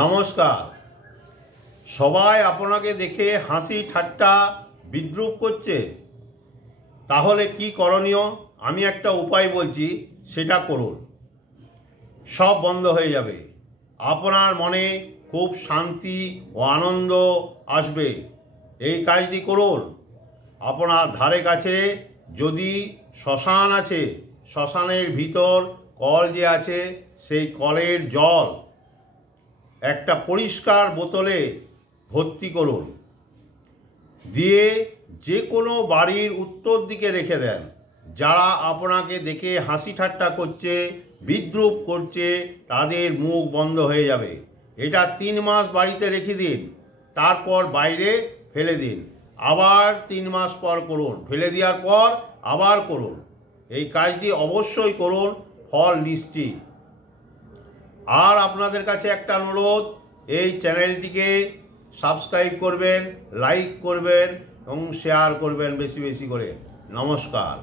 নমস্কার। সবাই আপনাকে দেখে হাসি ঠাট্টা বিদ্রূপ করছে, তাহলে কি করণীয়? আমি একটা উপায় বলছি, সেটা করুন, সব বন্ধ হয়ে যাবে। আপনার মনে খুব শান্তি ও আনন্দ আসবে। এই কাজটি করুন। আপনার ধারে কাছে যদি শ্মশান আছে, শ্মশানের ভিতর কল যে আছে, সেই কলের জল একটা পরিষ্কার বোতলে ভর্তি করুন, দিয়ে যে কোনো বাড়ির উত্তর দিকে রেখে দেন। যারা আপনাকে দেখে হাসি ঠাট্টা করছে, বিদ্রূপ করছে, তাদের মুখ বন্ধ হয়ে যাবে। এটা 3 মাস বাড়িতে রেখে দিন, তারপর বাইরে ফেলে দিন। আবার 3 মাস পর করুন, ফেলে দেওয়ার পর আবার করুন। এই কাজটি অবশ্যই করুন, ফল নিশ্চিত। আর আপনাদের কাছে একটা অনুরোধ, এই চ্যানেলটিকে সাবস্ক্রাইব করবেন, লাইক করবেন এবং শেয়ার করবেন বেশি বেশি করে। নমস্কার।